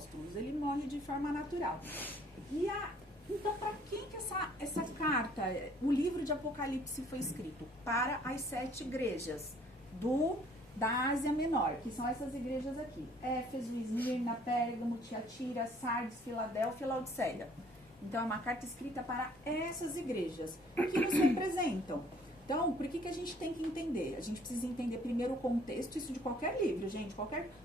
apóstolos. Ele morre de forma natural. Então, para quem que essa carta, o livro de Apocalipse foi escrito? Para as 7 igrejas da Ásia Menor, que são essas igrejas aqui. Éfeso, Esmirna, Pérgamo, Tiatira, Sardes, Filadélfia e Laodiceia. Então, é uma carta escrita para essas igrejas, que nos representam. Então, por que a gente tem que entender? A gente precisa entender primeiro o contexto, isso de qualquer livro, gente.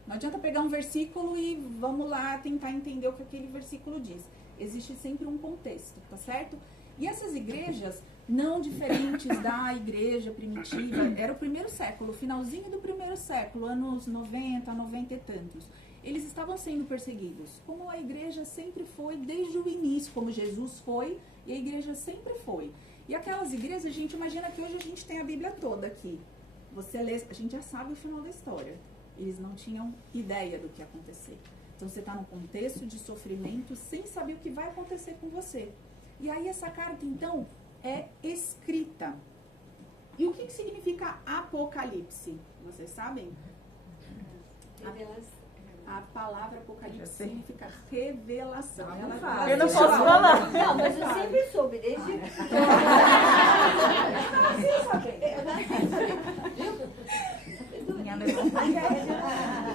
Não adianta pegar um versículo e vamos lá tentar entender o que aquele versículo diz. Existe sempre um contexto, tá certo? E essas igrejas, não diferentes da igreja primitiva, era o primeiro século, finalzinho do primeiro século, anos 90, 90 e tantos. Eles estavam sendo perseguidos, como a igreja sempre foi desde o início, como Jesus foi, e a igreja sempre foi. E aquelas igrejas, a gente imagina que hoje a gente tem a Bíblia toda aqui. Você lê, a gente já sabe o final da história. Eles não tinham ideia do que ia acontecer. Então você está num contexto de sofrimento sem saber o que vai acontecer com você. E aí essa carta, então, é escrita. E o que significa Apocalipse? Vocês sabem? Revelação. A palavra Apocalipse significa revelação. Eu não posso falar. Não, mas eu sempre soube, desde...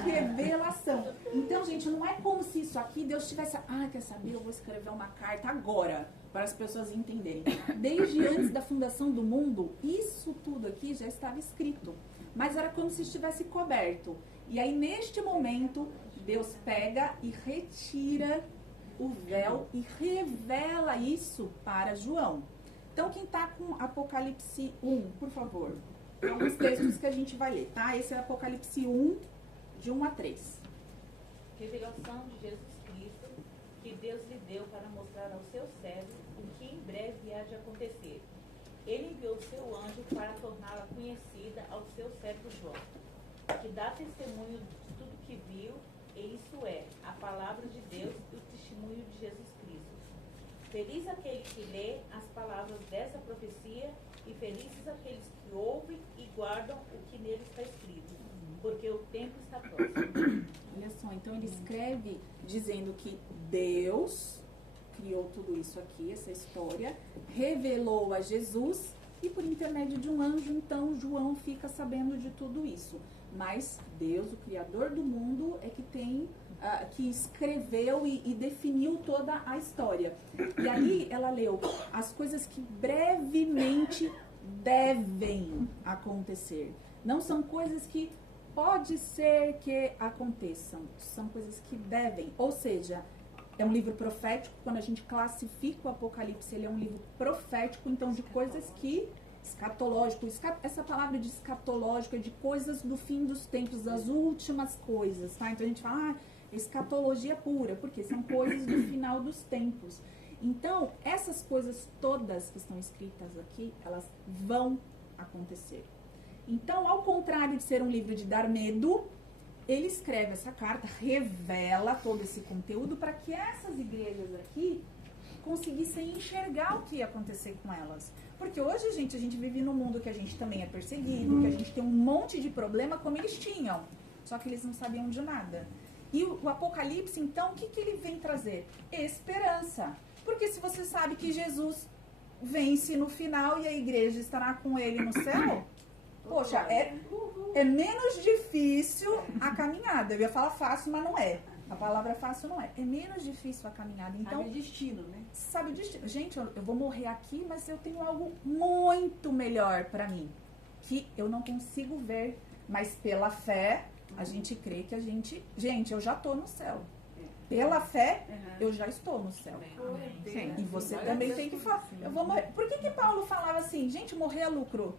Revelação. Então, gente, não é como se isso aqui Deus tivesse... quer saber? Eu vou escrever uma carta agora para as pessoas entenderem. Desde antes da fundação do mundo, isso tudo aqui já estava escrito. Mas era como se estivesse coberto. E aí, neste momento, Deus pega e retira o véu e revela isso para João. Então, quem está com Apocalipse 1, por favor, alguns textos que a gente vai ler, tá? Esse é Apocalipse 1, de 1 a 3. Revelação de Jesus Cristo, que Deus lhe deu para mostrar ao seu servo o que em breve há de acontecer. Ele enviou o seu anjo para torná-la conhecida ao seu servo João, que dá testemunho de tudo que viu, e isso é, a palavra de Deus e o testemunho de Jesus Cristo. Feliz aquele que lê as palavras dessa profecia, e felizes aqueles que ouvem e guardam o que nele está escrito, porque o tempo está próximo. Olha só, então ele escreve dizendo que Deus criou tudo isso aqui, essa história, revelou a Jesus, e por intermédio de um anjo, então, João fica sabendo de tudo isso. Mas Deus, o Criador do mundo, é que tem, que escreveu e definiu toda a história. E aí ela leu as coisas que brevemente devem acontecer. Não são coisas que pode ser que aconteçam, são coisas que devem. Ou seja, é um livro profético. Quando a gente classifica o Apocalipse, ele é um livro profético, então de coisas que... Escatológico, essa palavra de escatológico é de coisas do fim dos tempos, das últimas coisas, tá? Então a gente fala, escatologia pura, porque são coisas do final dos tempos. Então, essas coisas todas que estão escritas aqui, elas vão acontecer. Então, ao contrário de ser um livro de dar medo, ele escreve essa carta, revela todo esse conteúdo para que essas igrejas aqui conseguissem enxergar o que ia acontecer com elas. Porque hoje, gente, a gente vive num mundo que a gente também é perseguido, que a gente tem um monte de problema como eles tinham. Só que eles não sabiam de nada. E o Apocalipse, então, o que ele vem trazer? Esperança. Porque se você sabe que Jesus vence no final e a igreja estará com ele no céu, poxa, é menos difícil a caminhada. Eu ia falar fácil, mas não é. A palavra fácil não é. É menos difícil a caminhada. Então, sabe o destino, né? Sabe o destino. Gente, eu vou morrer aqui, mas eu tenho algo muito melhor para mim. Que eu não consigo ver. Mas pela fé, a gente crê que a gente... Gente, eu já tô no céu. Pela fé, eu já estou no céu. Sim. E você também tem que falar. Eu vou morrer. Por que Paulo falava assim? Gente, morrer é lucro.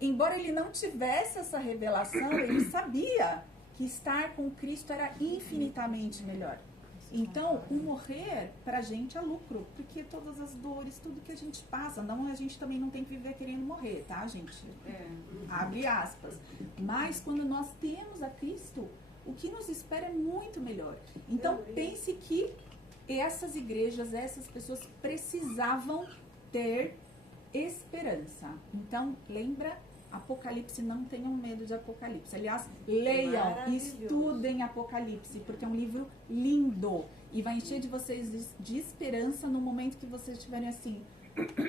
Embora ele não tivesse essa revelação, ele sabia que estar com Cristo era infinitamente melhor. Então, o morrer, pra gente, é lucro. Porque todas as dores, tudo que a gente passa, não, a gente também não tem que viver querendo morrer, tá, gente? Abre aspas. Mas, quando nós temos a Cristo, o que nos espera é muito melhor. Então, pense que essas igrejas, essas pessoas precisavam ter esperança. Então, lembra Apocalipse, não tenham medo de Apocalipse. Aliás, leiam, Maravilhoso. estudem Apocalipse, porque é um livro lindo. E vai encher de vocês de esperança no momento que vocês estiverem assim,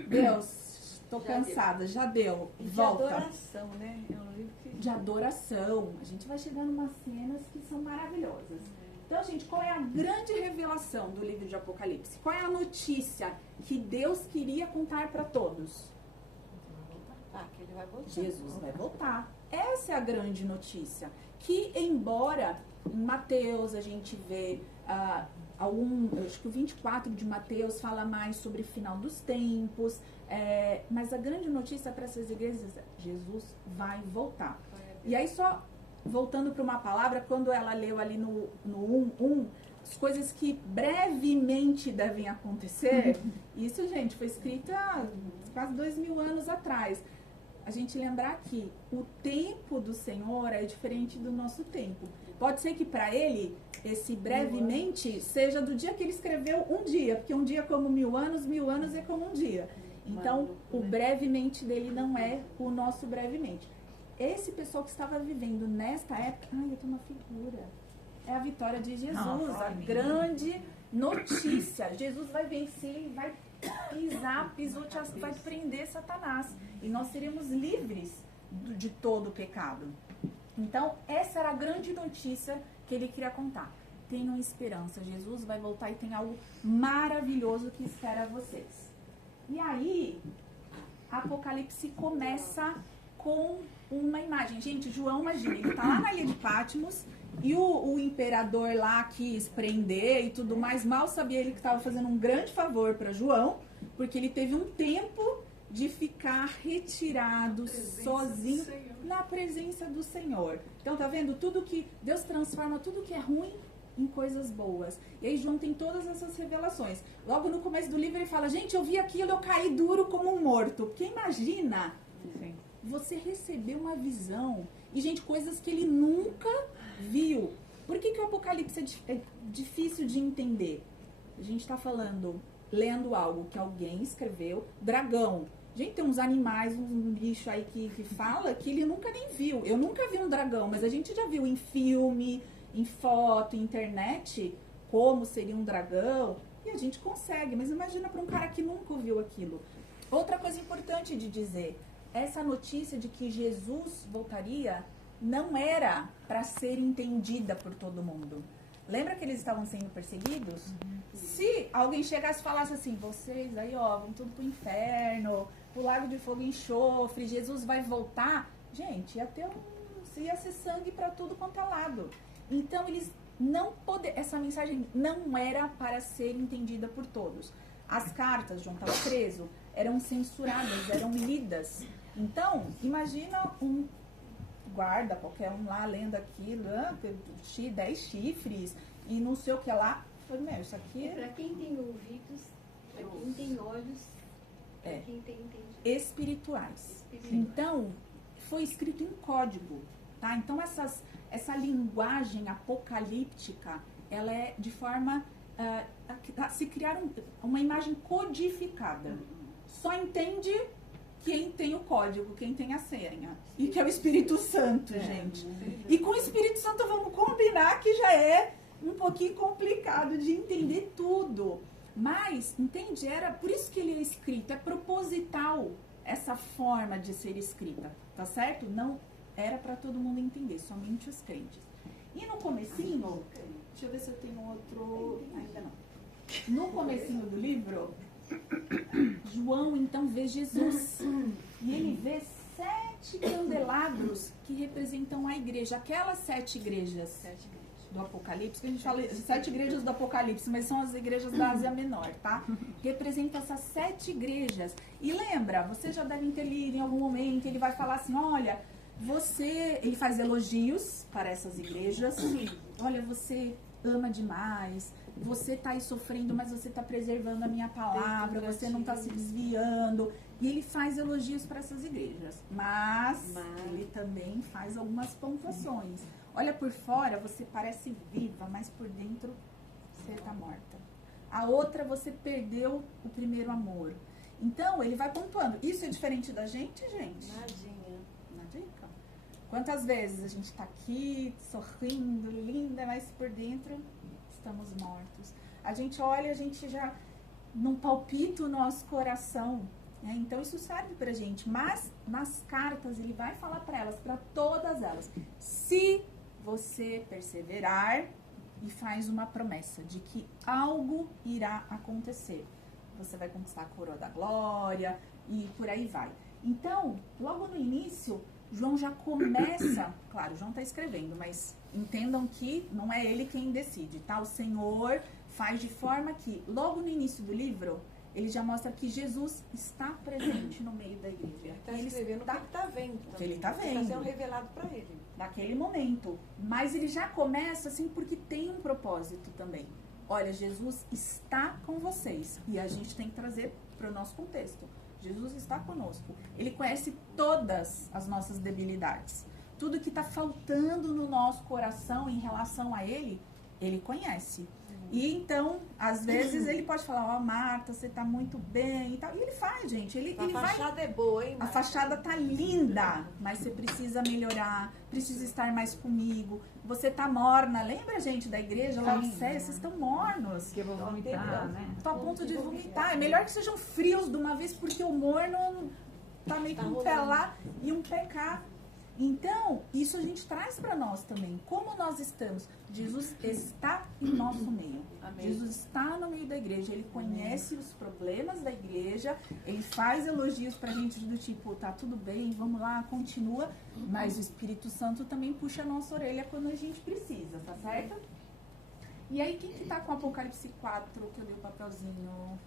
Deus, estou Já cansada, já deu, E de volta. adoração, né? É um livro que... De adoração. A gente vai chegando umas cenas que são maravilhosas. Então, gente, qual é a grande revelação do livro de Apocalipse? Qual é a notícia que Deus queria contar para todos? Ah, que ele vai voltar. Jesus vai voltar. Essa é a grande notícia. Que, embora em Mateus a gente vê acho que o 24 de Mateus fala mais sobre o final dos tempos, mas a grande notícia para essas igrejas é: Jesus vai voltar. E aí, só voltando para uma palavra, quando ela leu ali no 1:1, as coisas que brevemente devem acontecer, isso, gente, foi escrito há quase 2000 anos atrás. A gente lembrar que o tempo do Senhor é diferente do nosso tempo. Pode ser que para ele, esse brevemente seja do dia que ele escreveu um dia, porque um dia é como 1000 anos é como um dia. Então, o brevemente dele não é o nosso brevemente. Esse pessoal que estava vivendo nesta época, eu tenho uma figura. É a vitória de Jesus, a grande notícia. Jesus vai vencer, ele vai pisotear, vai prender Satanás. E nós seremos livres de todo o pecado. Então, essa era a grande notícia que ele queria contar. Tenham esperança, Jesus vai voltar e tem algo maravilhoso que espera vocês. E aí, Apocalipse começa com uma imagem. Gente, João, imagina, ele tá lá na ilha de Patmos e o imperador lá quis prender e tudo mais. Mal sabia ele que estava fazendo um grande favor para João, porque ele teve um tempo de ficar retirado, sozinho, na presença do Senhor. Então, tá vendo? Tudo que Deus transforma, tudo que é ruim em coisas boas. E aí João tem todas essas revelações. Logo no começo do livro ele fala: gente, eu vi aquilo, eu caí duro como um morto. Porque imagina, Sim. você recebeu uma visão e, gente, coisas que ele nunca viu. Por que o Apocalipse é difícil de entender? A gente está falando, lendo algo que alguém escreveu, dragão. Gente, tem uns animais, um bicho aí que fala que ele nunca nem viu. Eu nunca vi um dragão, mas a gente já viu em filme, em foto, em internet, como seria um dragão. E a gente consegue, mas imagina para um cara que nunca ouviu aquilo. Outra coisa importante de dizer, essa notícia de que Jesus voltaria não era para ser entendida por todo mundo. Lembra que eles estavam sendo perseguidos? Se alguém chegasse e falasse assim: vocês aí, ó, vão tudo pro inferno, pro lago de fogo e enxofre, Jesus vai voltar. Gente, ia ser sangue para tudo quanto é lado. Então, eles não poderiam, essa mensagem não era para ser entendida por todos. As cartas, João estava preso, eram censuradas, eram lidas. Então, imagina um guarda, qualquer um lá, lendo aquilo, 10 chifres e não sei o que lá. Eu falei, isso aqui Para quem tem ouvidos, para quem tem olhos, para quem tem entendido. espirituais. Então, foi escrito em código, tá? Então, essa linguagem apocalíptica, ela é de forma a se criar uma imagem codificada. Só entende quem tem o código, quem tem a senha. E que é o Espírito Santo, gente. E com o Espírito Santo vamos combinar que já é um pouquinho complicado de entender tudo. Mas, entende? Era por isso que ele é escrito. É proposital essa forma de ser escrita, tá certo? Não era para todo mundo entender, somente os crentes. E no comecinho, deixa eu ver se eu tenho outro... Ainda não. No comecinho do livro, João então vê Jesus. E ele vê 7 candelabros que representam a igreja. Aquelas 7 igrejas do Apocalipse, que a gente fala 7 igrejas do Apocalipse, mas são as igrejas da Ásia Menor, tá? Representa essas 7 igrejas. E lembra, vocês já devem ter lido em algum momento, ele vai falar assim, olha, ele faz elogios para essas igrejas. Olha, você ama demais, você está aí sofrendo, mas você está preservando a minha palavra, você não está se desviando. E ele faz elogios para essas igrejas, mas ele também faz algumas pontuações. Olha, por fora você parece viva, mas por dentro você está morta. A outra, você perdeu o primeiro amor. Então, ele vai pontuando. Isso é diferente da gente, gente? Nadinha. Quantas vezes a gente está aqui sorrindo, linda, mas por dentro estamos mortos. A gente olha, a gente já não palpita o nosso coração, né? Então isso serve pra gente. Mas nas cartas ele vai falar para elas, para todas elas, se você perseverar e faz uma promessa de que algo irá acontecer. Você vai conquistar a coroa da glória e por aí vai. Então, logo no início, João já começa, claro, João está escrevendo, mas entendam que não é ele quem decide, tá? O Senhor faz de forma que, logo no início do livro, ele já mostra que Jesus está presente no meio da igreja. Ele está escrevendo o que ele está vendo. O que ele está vendo. Está sendo revelado para ele. Naquele momento. Mas ele já começa assim porque tem um propósito também. Olha, Jesus está com vocês. E a gente tem que trazer para o nosso contexto. Jesus está conosco. Ele conhece todas as nossas debilidades. Tudo que está faltando no nosso coração em relação a Ele, Ele conhece. E então, às vezes, Ele pode falar, ó, Marta, você está muito bem e tal. E Ele faz, gente. Ele fachada é boa, hein, a fachada tá linda, mas você precisa melhorar, precisa estar mais comigo. Você tá morna. Lembra, gente, da igreja lá em Sé? Vocês estão mornos. Que eu vou vomitar, né? Tô a ponto de vomitar. É melhor que sejam frios de uma vez, porque o morno tá meio que um pé lá e um pé cá. Então, isso a gente traz para nós também. Como nós estamos? Jesus está em nosso meio. Amém. Jesus está no meio da igreja. Ele conhece os problemas da igreja. Ele faz elogios pra gente do tipo, tá tudo bem, vamos lá, continua. Mas o Espírito Santo também puxa a nossa orelha quando a gente precisa, tá certo? E aí, quem que tá com Apocalipse 4, que eu dei o papelzinho?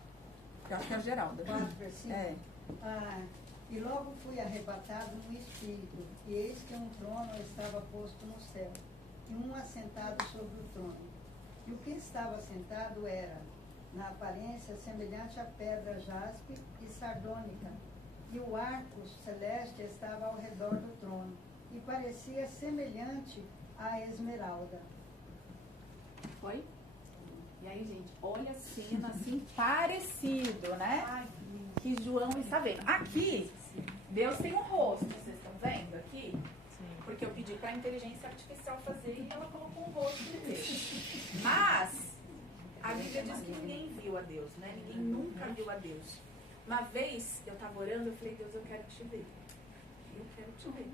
Eu acho que é a Geralda. 4 versículos? É. E logo fui arrebatado no Espírito, e eis que um trono estava posto no céu, e um assentado sobre o trono. E o que estava assentado era, na aparência, semelhante a pedra jaspe e sardônica, e o arco celeste estava ao redor do trono, e parecia semelhante à esmeralda. Foi? E aí, gente, olha a cena assim, parecido, né? Ai, que João está vendo. Aqui, Deus tem um rosto, vocês estão vendo aqui? Sim. Porque eu pedi para a inteligência artificial fazer e ela colocou um rosto dele. Mas, a Bíblia diz que ninguém viu a Deus, né? Ninguém nunca viu a Deus. Uma vez, eu estava orando, eu falei, Deus, eu quero te ver. Eu quero te ver.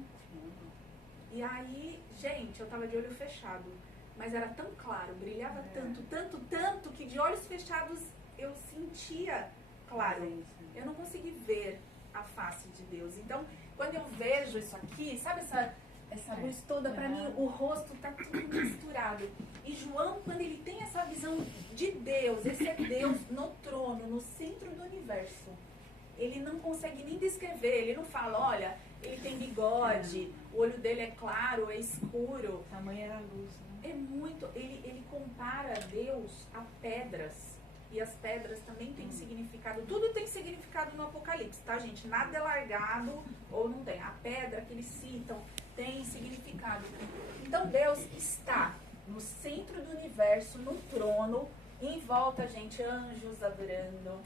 E aí, gente, eu estava de olho fechado. Mas era tão claro, brilhava tanto, que de olhos fechados eu sentia claro. Eu não consegui ver a face de Deus. Então, quando eu vejo isso aqui, sabe essa luz toda, para mim, o rosto tá tudo misturado. E João, quando ele tem essa visão de Deus, esse é Deus no trono, no centro do universo, ele não consegue nem descrever, ele não fala, olha, ele tem bigode, o olho dele é claro, é escuro. o tamanho era a luz, né? É muito, ele compara Deus a pedras. E as pedras também têm significado. Tudo tem significado no Apocalipse, tá, gente? Nada é largado ou não tem. A pedra que eles citam tem significado. Então Deus está no centro do universo, no trono, e em volta, gente, anjos adorando.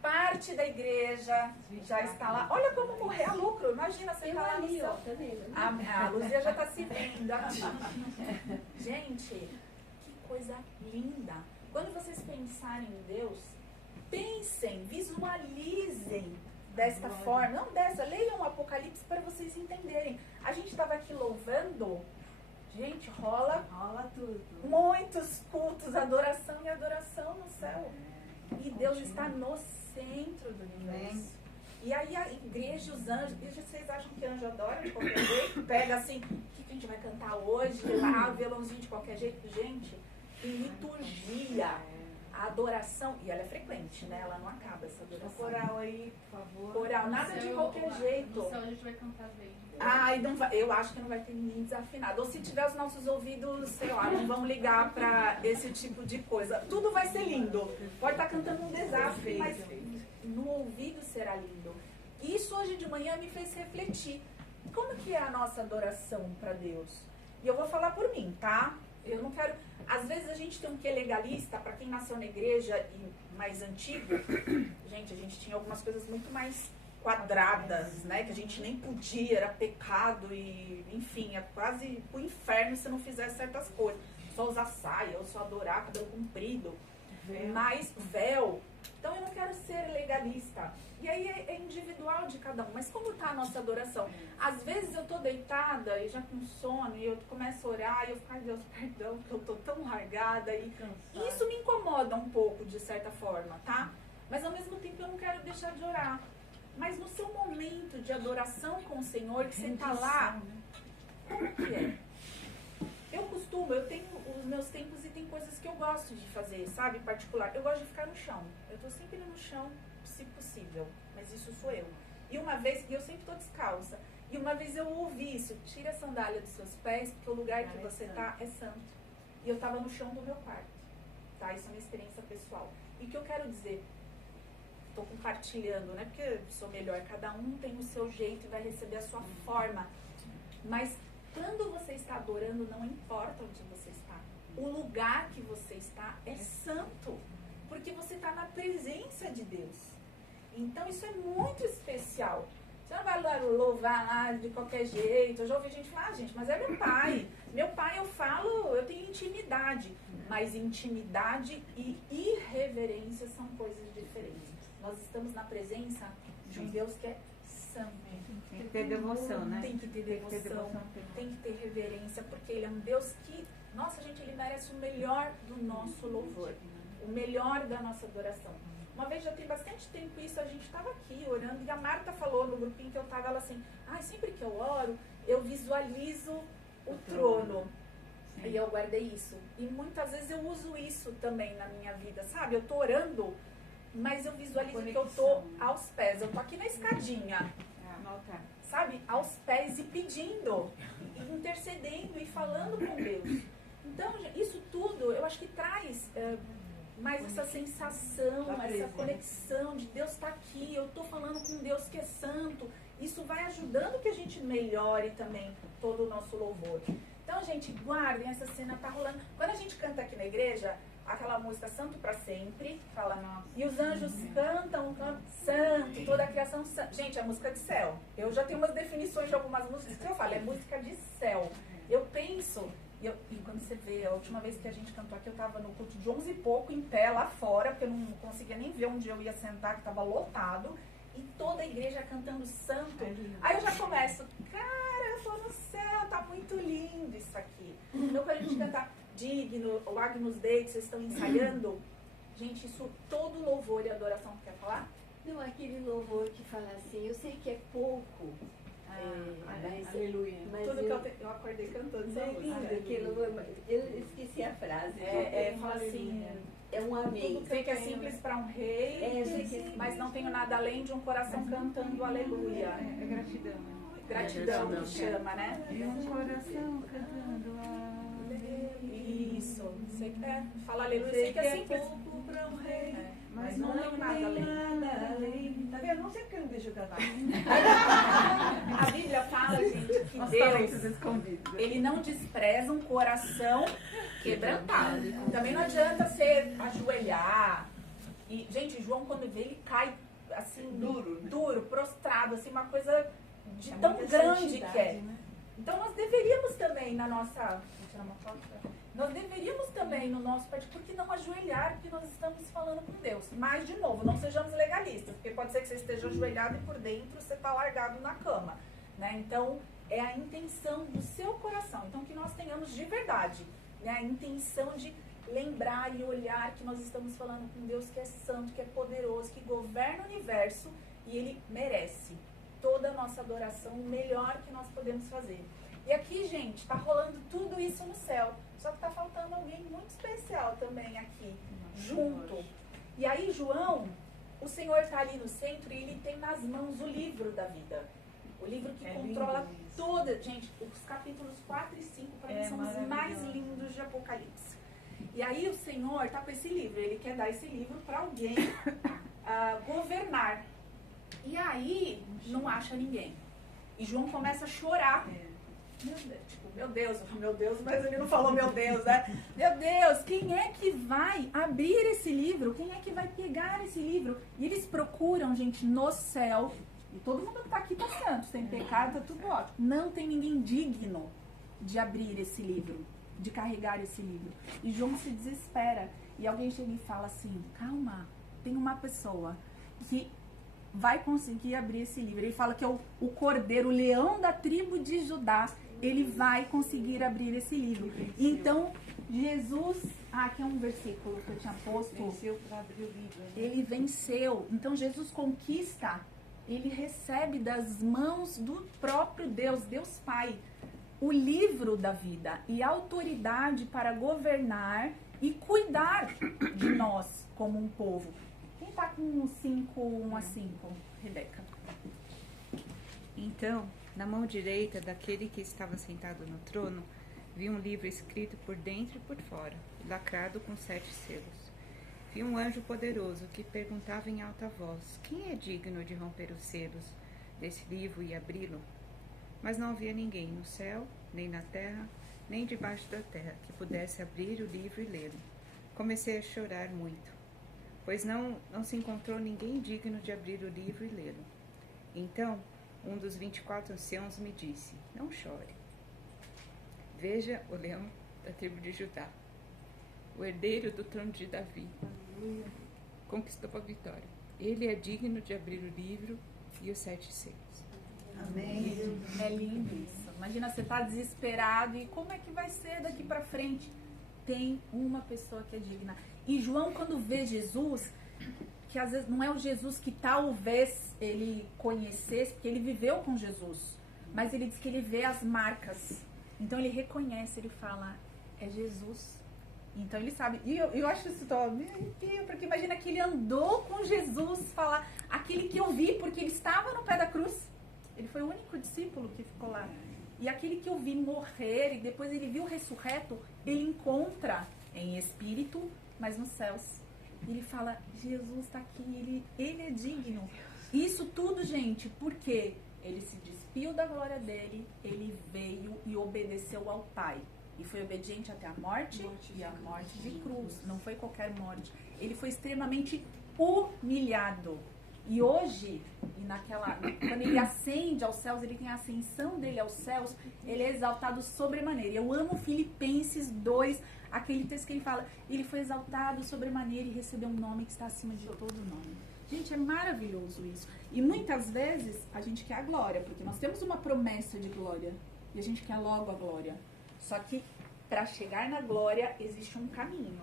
Parte da igreja já está lá. Olha como morrer a lucro. Imagina você tá lá no céu. tá vendo? A Luzia já está se vendo aqui. Gente, que coisa linda. Quando vocês pensarem em Deus, pensem, visualizem desta forma. Não dessa, leiam o Apocalipse para vocês entenderem. A gente estava aqui louvando. Gente, rola tudo. muitos cultos, adoração e adoração no céu. E Deus está no centro do universo. E aí a igreja, os anjos, e vocês acham que anjo adora de qualquer jeito? Pega assim, o que a gente vai cantar hoje? Lá, violãozinho de qualquer jeito. Gente, em liturgia, a adoração, e ela é frequente, né? Ela não acaba essa adoração. Coral aí, por favor. Coral, nada de qualquer jeito. No céu a gente vai cantar bem. Ai, não vai, eu acho que não vai ter ninguém desafinado. Ou se tiver os nossos ouvidos, sei lá, não vão ligar pra esse tipo de coisa. Tudo vai ser lindo. Pode estar cantando um desastre, mas no ouvido será lindo. E isso hoje de manhã me fez refletir. Como que é a nossa adoração para Deus? E eu vou falar por mim, tá? Eu não quero... Às vezes a gente tem um quê legalista, para quem nasceu na igreja e mais antigo. Gente, a gente tinha algumas coisas muito mais quadradas, né? Que a gente nem podia, era pecado e, enfim, é quase pro inferno se não fizesse certas coisas. Só usar saia, ou só adorar cabelo comprido, mais véu. Então eu não quero ser legalista. E aí é individual de cada um. Mas como tá a nossa adoração? Às vezes eu tô deitada e já com sono e eu começo a orar e eu fico, ai Deus, perdão, que eu tô tão largada. E isso me incomoda um pouco, de certa forma, tá? Mas ao mesmo tempo eu não quero deixar de orar. Mas no seu momento de adoração com o Senhor, que você tá lá, como que é? Eu tenho os meus tempos e tem coisas que eu gosto de fazer, sabe? Em particular, eu gosto de ficar no chão. Eu tô sempre no chão, se possível. Mas isso sou eu. E uma vez, e eu sempre tô descalça. E uma vez eu ouvi isso, tira a sandália dos seus pés, porque o lugar que você tá é santo. E eu tava no chão do meu quarto. Tá? Isso é uma experiência pessoal. E o que eu quero dizer? Tô compartilhando, né? Porque eu sou melhor. Cada um tem o seu jeito e vai receber a sua forma. Mas quando você está adorando, não importa onde você está. O lugar que você está é santo. Porque você está na presença de Deus. Então isso é muito especial. Você não vai louvar lá de qualquer jeito. Eu já ouvi gente falar, gente, mas é meu pai. Meu pai, eu falo, eu tenho intimidade. Mas intimidade e irreverência são coisas diferentes. Nós estamos na presença de um Deus que é santo. Tem que ter devoção, né? Tem que ter devoção, tem que ter reverência, porque Ele é um Deus que, nossa gente, Ele merece o melhor do nosso louvor, o melhor da nossa adoração. Uma vez, já tem bastante tempo isso, a gente estava aqui orando, e a Marta falou no grupinho que eu estava, ela assim, sempre que eu oro, eu visualizo o trono. Sim. E eu guardei isso. E muitas vezes eu uso isso também na minha vida, sabe? Eu tô orando, mas eu visualizo que eu tô aos pés, eu tô aqui na escadinha. Sabe, aos pés e pedindo, e intercedendo e falando com Deus. Então, isso tudo, eu acho que traz mais essa sensação, essa conexão de Deus estar aqui, eu estou falando com Deus que é santo. Isso vai ajudando que a gente melhore também todo o nosso louvor. Então, gente, guardem, essa cena tá rolando. Quando a gente canta aqui na igreja, aquela música Santo para Sempre, fala, nossa, e os anjos cantam santo, toda a criação santa. Gente, é música de céu. Eu já tenho umas definições de algumas músicas que eu falo, é música de céu. Eu penso, e quando você vê, a última vez que a gente cantou aqui, eu tava no culto de 11 e pouco, em pé lá fora, porque eu não conseguia nem ver onde eu ia sentar, que tava lotado, e toda a igreja cantando santo. Aí eu já começo, cara, eu tô no céu, tá muito lindo isso aqui. Então, quando a gente canta Digno, o Agnus Dei, que vocês estão ensaiando, gente, isso, todo louvor e adoração, quer falar? Não, aquele louvor que fala assim, eu sei que é pouco, mas, aleluia. Mas tudo que eu acordei cantando essa música. Aquele louvor, eu esqueci a frase. Fala assim, é um amém. sei que é simples para um rei, mas não tenho nada além de um coração cantando aleluia. É gratidão. Gratidão que chama, né? E um coração cantando aleluia. Isso. Sei que fala aleluia, sei que é simples. pouco para um rei, Mas não tenho nada além. Tá vendo? Não sei porque não deixa eu cantar. A Bíblia fala, gente, que Deus, Ele não despreza um coração quebrantado. Também não adianta você ajoelhar. E, gente, João, quando vê, ele cai assim, duro, prostrado, assim, uma coisa de tão grande que é. Né? Então, nós deveríamos também na nossa... Vou tirar uma foto. Nós deveríamos também no nosso partido, porque não ajoelhar, porque nós estamos falando com Deus. Mas, de novo, não sejamos legalistas, porque pode ser que você esteja ajoelhado e por dentro você está largado na cama. Né? Então, é a intenção do seu coração. Então, que nós tenhamos de verdade, né? A intenção de lembrar e olhar que nós estamos falando com Deus que é santo, que é poderoso, que governa o universo e Ele merece toda a nossa adoração, o melhor que nós podemos fazer. E aqui, gente, tá rolando tudo isso no céu. Só que tá faltando alguém muito especial também aqui, junto. E aí, João, o Senhor tá ali no centro e ele tem nas mãos o livro da vida. O livro que controla toda... Gente, os capítulos 4 e 5 para mim são os mais lindos de Apocalipse. E aí o Senhor tá com esse livro. Ele quer dar esse livro para alguém governar. E aí, não acha ninguém. E João começa a chorar. Meu Deus, mas ele não falou meu Deus, né? Meu Deus, quem é que vai abrir esse livro? Quem é que vai pegar esse livro? E eles procuram, gente, no céu, E todo mundo que está aqui está santo, sem pecado, está tudo ótimo. Não tem ninguém digno de abrir esse livro, de carregar esse livro. E João se desespera. E alguém chega e fala assim, calma, tem uma pessoa que vai conseguir abrir esse livro. Ele fala que é o cordeiro, o leão da tribo de Judá, ele vai conseguir abrir esse livro. Então, Jesus... aqui é um versículo que eu tinha posto. Venceu para abrir o livro. Ele venceu. Então, Jesus conquista, ele recebe das mãos do próprio Deus, Deus Pai, o livro da vida e a autoridade para governar e cuidar de nós como um povo. Quem está com 1 a 5, Rebeca? Então, na mão direita daquele que estava sentado no trono, vi um livro escrito por dentro e por fora, lacrado com 7 selos. Vi um anjo poderoso que perguntava em alta voz: quem é digno de romper os selos desse livro e abri-lo? Mas não havia ninguém no céu, nem na terra, nem debaixo da terra, que pudesse abrir o livro e lê-lo. Comecei a chorar muito, pois não se encontrou ninguém digno de abrir o livro e lê-lo. Então, um dos 24 anciãos me disse: não chore. Veja o leão da tribo de Judá, o herdeiro do trono de Davi, conquistou a vitória. Ele é digno de abrir o livro e os 7 selos. Amém. É lindo isso. Imagina, você tá desesperado e como é que vai ser daqui para frente? Tem uma pessoa que é digna. E João, quando vê Jesus, que às vezes não é o Jesus que talvez ele conhecesse, porque ele viveu com Jesus, mas ele diz que ele vê as marcas. Então ele reconhece, ele fala, é Jesus. Então ele sabe. E eu acho isso todo, porque imagina que ele andou com Jesus, falar aquele que eu vi, porque ele estava no pé da cruz. Ele foi o único discípulo que ficou lá. E aquele que eu vi morrer, e depois ele viu ressurreto, ele encontra em espírito, mas nos céus. E ele fala, Jesus está aqui, ele é digno. Isso tudo, gente, porque ele se despiu da glória dele, ele veio e obedeceu ao Pai. E foi obediente até a morte e a morte de cruz. Não foi qualquer morte. Ele foi extremamente humilhado. E hoje, quando ele ascende aos céus, ele tem a ascensão dele aos céus, ele é exaltado sobremaneira. Eu amo Filipenses 2, aquele texto que ele fala, ele foi exaltado sobremaneira e recebeu um nome que está acima de todo nome. Gente, é maravilhoso isso. E muitas vezes a gente quer a glória, porque nós temos uma promessa de glória. E a gente quer logo a glória. Só que para chegar na glória existe um caminho.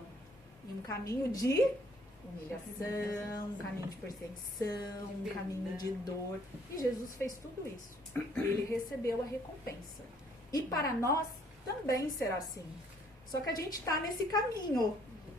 E um caminho de humilhação, um caminho de perseguição, um caminho de dor. E Jesus fez tudo isso. Ele recebeu a recompensa. E para nós também será assim. Só que a gente está nesse caminho.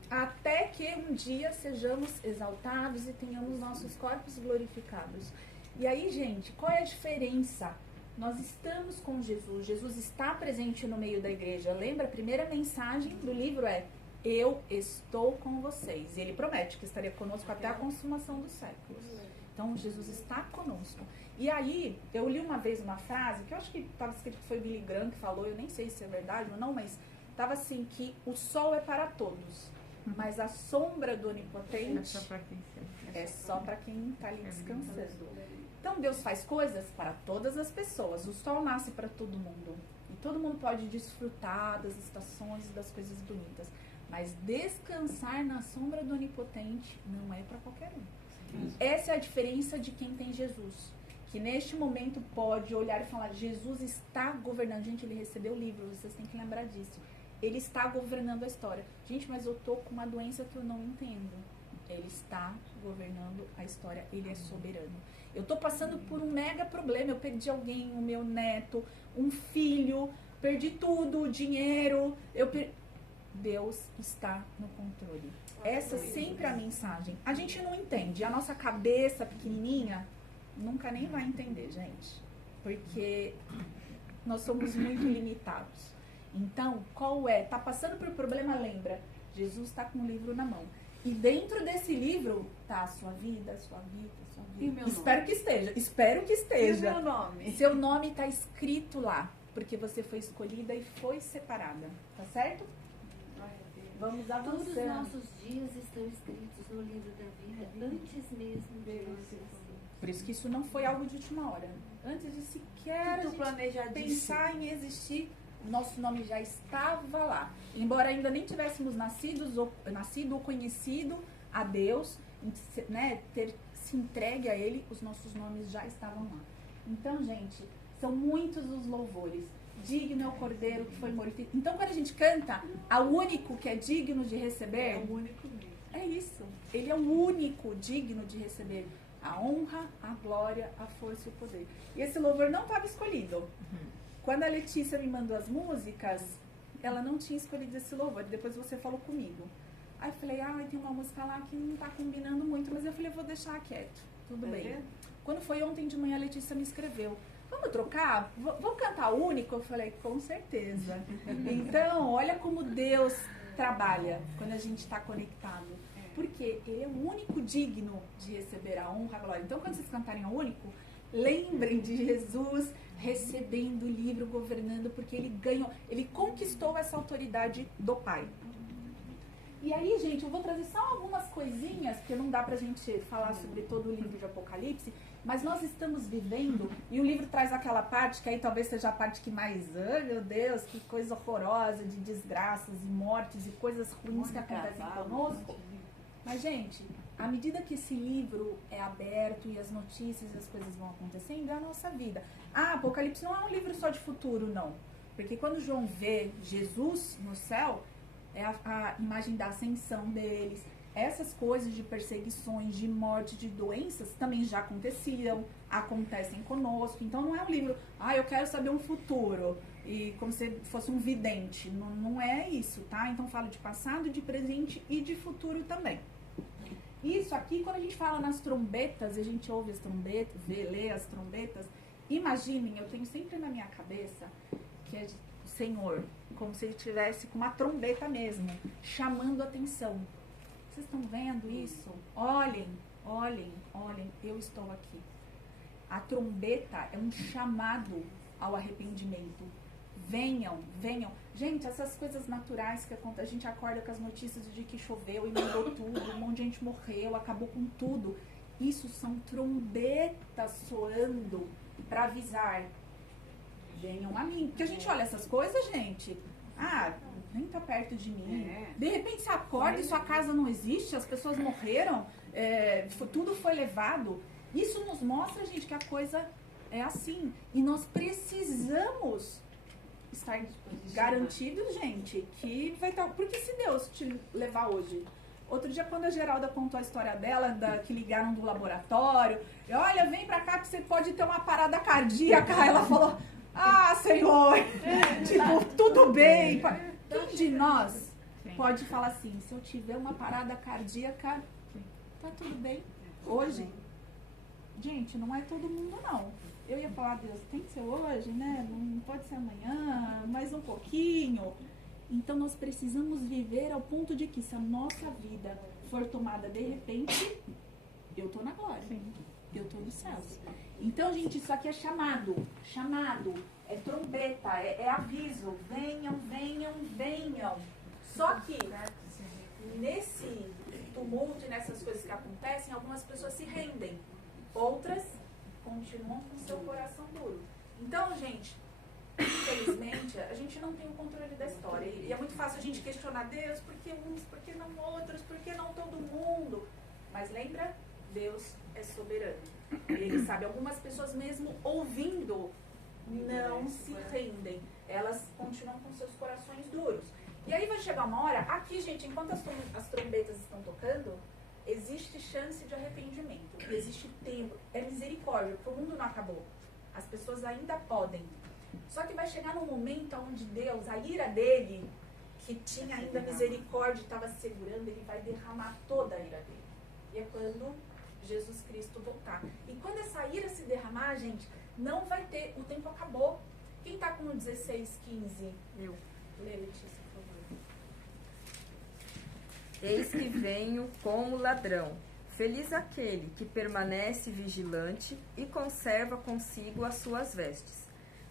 Até que um dia sejamos exaltados e tenhamos nossos corpos glorificados. E aí, gente, qual é a diferença? Nós estamos com Jesus. Jesus está presente no meio da igreja. Lembra? A primeira mensagem do livro é: eu estou com vocês. E ele promete que estaria conosco até a consumação dos séculos. Então, Jesus está conosco. E aí, eu li uma vez uma frase, que eu acho que estava escrito que foi Billy Graham que falou, eu nem sei se é verdade ou não, mas estava assim, que o sol é para todos, mas a sombra do Onipotente é só para quem está ali descansando. Então, Deus faz coisas para todas as pessoas. O sol nasce para todo mundo. E todo mundo pode desfrutar das estações e das coisas bonitas. Mas descansar na sombra do Onipotente não é para qualquer um. Essa é a diferença de quem tem Jesus. Que neste momento pode olhar e falar, Jesus está governando. Gente, ele recebeu o livro, vocês têm que lembrar disso. Ele está governando a história. Gente, mas eu tô com uma doença que eu não entendo. Ele está governando a história, ele é soberano. Eu tô passando por um mega problema, eu perdi alguém, o meu neto, um filho, perdi tudo, o dinheiro, Deus está no controle. Essa sempre é a mensagem. A gente não entende, a nossa cabeça pequenininha nunca nem vai entender, gente. Porque nós somos muito limitados. Então, qual é? Tá passando por um problema, lembra? Jesus está com o livro na mão. E dentro desse livro tá a sua vida, a sua vida, a sua vida. E o meu Espero que esteja. E o meu nome? Seu nome está escrito lá, porque você foi escolhida e foi separada. Tá certo? Vamos avançando. Todos os nossos dias estão escritos no livro da vida, antes mesmo de nós nascermos. Por isso que isso não foi algo de última hora. Antes de sequer a Tudo gente planejadíssimo. pensar em existir, nosso nome já estava lá. Embora ainda nem tivéssemos nascido ou conhecido a Deus, né, ter se entregue a Ele, os nossos nomes já estavam lá. Então, gente, são muitos os louvores. Digno é o Cordeiro que foi morto. Então, quando a gente canta, ao único que é digno de receber, É o único mesmo. é isso. Ele é o único digno de receber a honra, a glória, a força e o poder. E esse louvor não estava escolhido. Quando a Letícia me mandou as músicas, ela não tinha escolhido esse louvor. Depois você falou comigo. Aí eu falei, tem uma música lá que não tá combinando muito, mas eu falei, eu vou deixar quieto. Tudo bem. Quando foi ontem de manhã, a Letícia me escreveu. Vamos trocar? Vamos cantar o único? Eu falei, com certeza. Então, olha como Deus trabalha quando a gente está conectado. Porque Ele é o único digno de receber a honra, a glória. Então, quando vocês cantarem o único, lembrem de Jesus recebendo o livro, governando, porque Ele ganhou, Ele conquistou essa autoridade do Pai. E aí, gente, eu vou trazer só algumas coisinhas, porque não dá pra gente falar sobre todo o livro de Apocalipse, mas nós estamos vivendo, e o livro traz aquela parte, que aí talvez seja a parte que mais, meu Deus, que coisa horrorosa, de desgraças e mortes e coisas ruins que acontecem conosco. Mas, gente, à medida que esse livro é aberto e as notícias e as coisas vão acontecendo, é a nossa vida. Apocalipse não é um livro só de futuro, não. Porque quando João vê Jesus no céu, é a imagem da ascensão deles. Essas coisas de perseguições, de morte, de doenças também já aconteciam, acontecem conosco. Então não é um livro, eu quero saber um futuro, e como se fosse um vidente. Não é isso, tá? Então falo de passado, de presente e de futuro também. Isso aqui, quando a gente fala nas trombetas, a gente ouve as trombetas, lê as trombetas, imaginem, eu tenho sempre na minha cabeça que é o Senhor, como se ele estivesse com uma trombeta mesmo, chamando a atenção. Vocês estão vendo isso? Olhem, olhem, olhem, eu estou aqui. A trombeta é um chamado ao arrependimento. Venham, venham. Gente, essas coisas naturais que acontecem, a gente acorda com as notícias de que choveu, inundou tudo, um monte de gente morreu, acabou com tudo. Isso são trombetas soando para avisar. Venham a mim. Porque a gente olha essas coisas, gente, nem tá perto de mim. De repente você acorda e sua casa não existe, as pessoas morreram, tudo foi levado. Isso nos mostra, gente, que a coisa é assim. E nós precisamos estar garantidos, gente, que vai estar... Porque se Deus te levar hoje... Outro dia, quando a Geralda contou a história dela, que ligaram do laboratório, olha, vem pra cá que você pode ter uma parada cardíaca. Ela falou, Senhor, tipo, tudo bem. Quem de nós pode falar assim, se eu tiver uma parada cardíaca, tá tudo bem? Hoje, gente, não é todo mundo, não. Eu ia falar, Deus, tem que ser hoje, né? Não pode ser amanhã, mais um pouquinho. Então, nós precisamos viver ao ponto de que, se a nossa vida for tomada de repente, eu tô na glória. Eu tô nos céus. Então, gente, isso aqui é chamado, é trombeta, é aviso. Venham, venham, venham. Só que, nesse tumulto e nessas coisas que acontecem, algumas pessoas se rendem. Outras continuam com seu coração duro. Então, gente, infelizmente, a gente não tem o controle da história. E é muito fácil a gente questionar Deus, por que uns, por que não outros, por que não todo mundo? Mas lembra, Deus é soberano. Ele sabe, algumas pessoas mesmo ouvindo não se rendem. Elas continuam com seus corações duros. E aí vai chegar uma hora, aqui, gente, enquanto as trombetas estão tocando, existe chance de arrependimento. Existe tempo, é misericórdia, porque o mundo não acabou. As pessoas ainda podem. Só que vai chegar num momento onde Deus, a ira dele, que tinha ainda misericórdia e estava segurando, ele vai derramar toda a ira dele. E é quando Jesus Cristo voltar. E quando essa ira se derramar, gente, não vai ter, o tempo acabou. Quem está com o 16:15? Eu. Lê, Letícia, por favor. Eis que venho como ladrão. Feliz aquele que permanece vigilante e conserva consigo as suas vestes,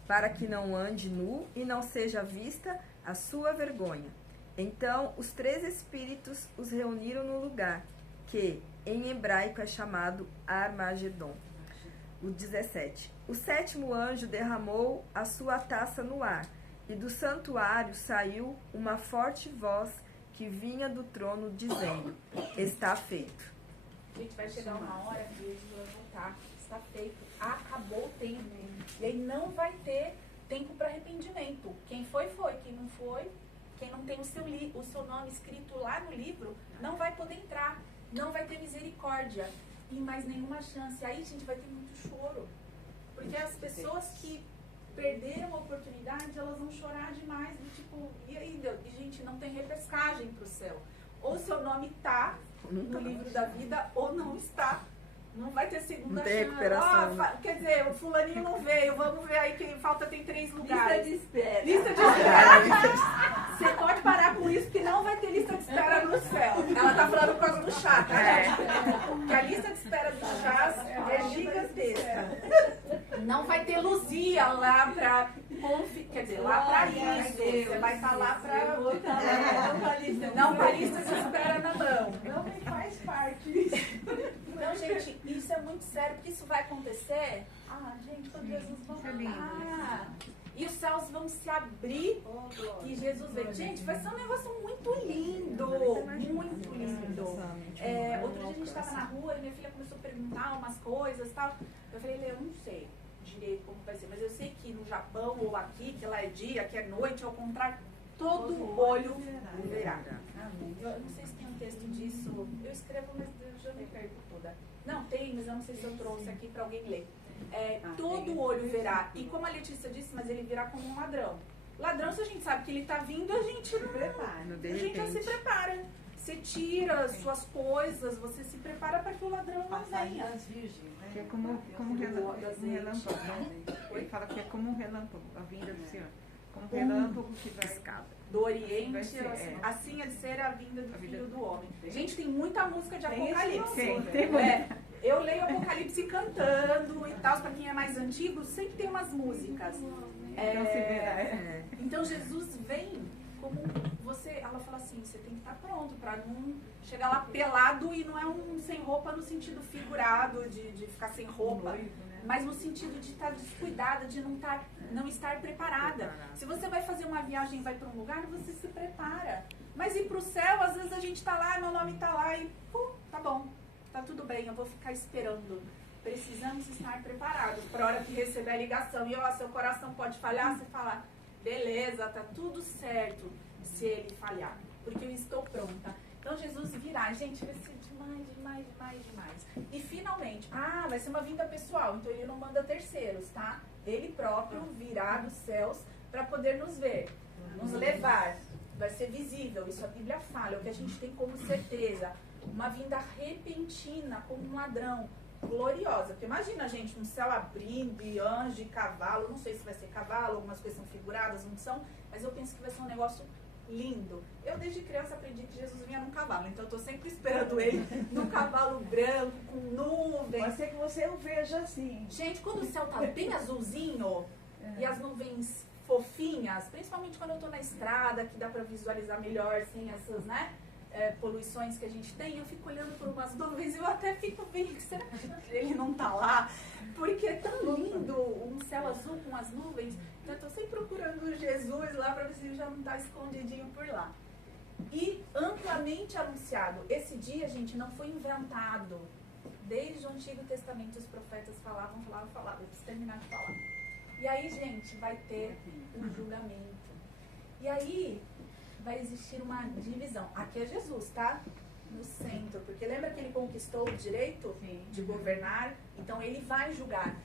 para que não ande nu e não seja vista a sua vergonha. Então os 3 espíritos os reuniram no lugar, que em hebraico é chamado Armagedon. O 17. O sétimo anjo derramou a sua taça no ar, e do santuário saiu uma forte voz que vinha do trono dizendo: está feito. Gente, vai chegar uma hora que Jesus vai voltar. Está feito. Acabou o tempo. E aí não vai ter tempo para arrependimento. Quem foi, foi. Quem não foi, quem não tem o seu nome escrito lá no livro, não vai poder entrar. Não vai ter misericórdia. E mais nenhuma chance. Aí, gente, vai ter muito choro. Porque as pessoas que perderam a oportunidade, elas vão chorar demais. Do tipo, e aí, Deus? E, gente, não tem repescagem pro céu. Ou seu nome tá no livro da vida, ou não está. Não vai ter segunda Não tem chance. recuperação, né? Quer dizer, o fulaninho não veio. Vamos ver aí que falta, tem 3 lugares. Lista de espera. Lista de espera. Você pode parar com isso, porque não vai ter lista de espera no céu. Ela tá falando por causa do chá, tá? Porque a lista de espera do chá é gigantesca. Não vai ter Luzia lá pra... Quer dizer, lá pra isso. Você vai estar lá pra... Não pra lista de espera na mão. Não me faz parte. Então, gente, isso é muito sério, porque isso vai acontecer. Ah, gente, quando Jesus voltar. E os céus vão se abrir e Jesus vem. Gente, vai ser um negócio muito lindo. Muito lindo. Outro dia a gente estava na rua e minha filha começou a perguntar umas coisas e tal. Eu falei, Lê, eu não sei direito como vai ser, mas eu sei que no Japão ou aqui, que lá é dia, que é noite, ao contrário, todo olho verá. Eu não sei se tem um texto disso. Eu escrevo, mas eu já me perco toda. Não, tem, mas eu não sei se eu trouxe aqui para alguém ler. Todo olho verá. E como a Letícia disse, mas ele virá como um ladrão. Ladrão, se a gente sabe que ele está vindo, a gente não prepara. A gente já se prepara. Você tira as suas coisas, você se prepara para que o ladrão não venha. Das virgens, né? Que é como um relâmpago. Ele fala que é como um relâmpago, a vinda do Senhor. Como um relâmpago que vai... Do Oriente, Vai ser, assim é de ser a vinda do A Filho vida do Homem. Gente, tem muita música de Tem esse Apocalipse. louvor, Eu leio Apocalipse cantando e tal, para quem é mais antigo, sempre tem umas músicas. Então se vê, Então Jesus vem como você, ela fala assim, você tem que estar pronto para não chegar lá pelado e não é um sem roupa no sentido figurado, de ficar sem roupa. Mas no sentido de estar descuidada, de não estar preparada. Se você vai fazer uma viagem e vai para um lugar, você se prepara. Mas ir para o céu, às vezes a gente está lá, meu nome está lá e tá bom, tá tudo bem, eu vou ficar esperando. Precisamos estar preparados para a hora que receber a ligação. E seu coração pode falhar, você fala, beleza, tá tudo certo se ele falhar, porque eu estou pronta. Então Jesus virá, gente, vai ser demais. E finalmente, vai ser uma vinda pessoal, então ele não manda terceiros, tá? Ele próprio virá dos céus para poder nos ver, nos levar. Vai ser visível, isso a Bíblia fala, é o que a gente tem como certeza. Uma vinda repentina, como um ladrão, gloriosa. Porque imagina, gente, um céu abrindo, e anjo, e cavalo, não sei se vai ser cavalo, algumas coisas são figuradas, não são, mas eu penso que vai ser um negócio lindo. Eu desde criança aprendi que Jesus vinha num cavalo, então eu tô sempre esperando ele num cavalo branco, com nuvens. Pode ser que você o veja assim. Gente, quando o céu tá bem azulzinho e as nuvens fofinhas, principalmente quando eu tô na estrada, que dá pra visualizar melhor sem essas, poluições que a gente tem, eu fico olhando por umas nuvens e eu até fico bem, será que ele não tá lá? Porque é tão lindo um céu azul com as nuvens. Então eu tô sempre procurando Jesus lá para ver se ele já não tá escondidinho por lá. E amplamente anunciado. Esse dia, gente, não foi inventado. Desde o Antigo Testamento os profetas falavam. Eu preciso terminar de falar. E aí, gente, vai ter um julgamento. E aí vai existir uma divisão. Aqui é Jesus, tá? No centro. Porque lembra que ele conquistou o direito de governar? Então ele vai julgar.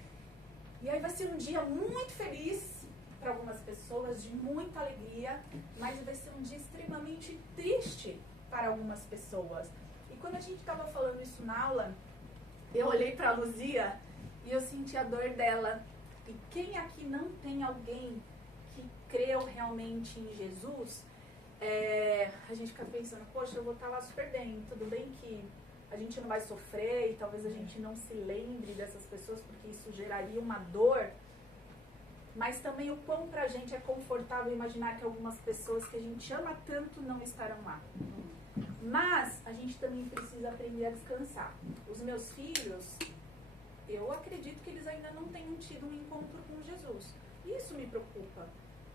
E aí vai ser um dia muito feliz para algumas pessoas, de muita alegria, mas vai ser um dia extremamente triste para algumas pessoas. E quando a gente estava falando isso na aula, eu olhei para a Luzia e eu senti a dor dela. E quem aqui não tem alguém que creu realmente em Jesus, a gente fica pensando, poxa, eu vou estar lá super bem, tudo bem que a gente não vai sofrer e talvez a gente não se lembre dessas pessoas porque isso geraria uma dor, mas também o quão pra gente é confortável imaginar que algumas pessoas que a gente ama tanto não estarão lá. Mas a gente também precisa aprender a descansar. Os meus filhos, eu acredito que eles ainda não tenham tido um encontro com Jesus. Isso me preocupa.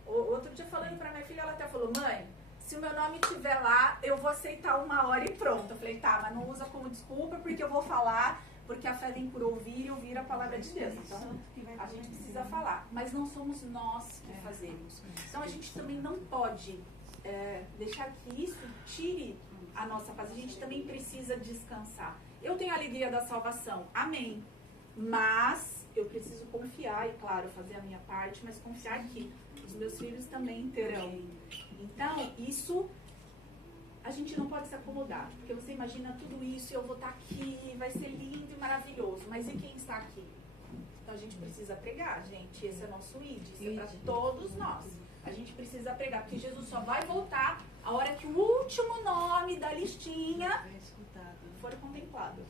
Outro dia falando pra minha filha, ela até falou, mãe, se o meu nome estiver lá, eu vou aceitar 1 hora e pronto. Eu falei, tá, mas não usa como desculpa, porque eu vou falar, porque a fé vem por ouvir e ouvir a palavra de Deus. Então, a gente precisa falar. Mas não somos nós que fazemos. Então, a gente também não pode deixar que isso tire a nossa paz. A gente também precisa descansar. Eu tenho a alegria da salvação. Amém. Mas eu preciso confiar e, claro, fazer a minha parte, mas confiar que os meus filhos também terão. Então, isso a gente não pode se acomodar, porque você imagina tudo isso, eu vou estar aqui, vai ser lindo e maravilhoso, mas e quem está aqui? Então a gente precisa pregar, gente, esse é nosso ID, isso é para todos nós. A gente precisa pregar, porque Jesus só vai voltar a hora que o último nome da listinha for contemplado.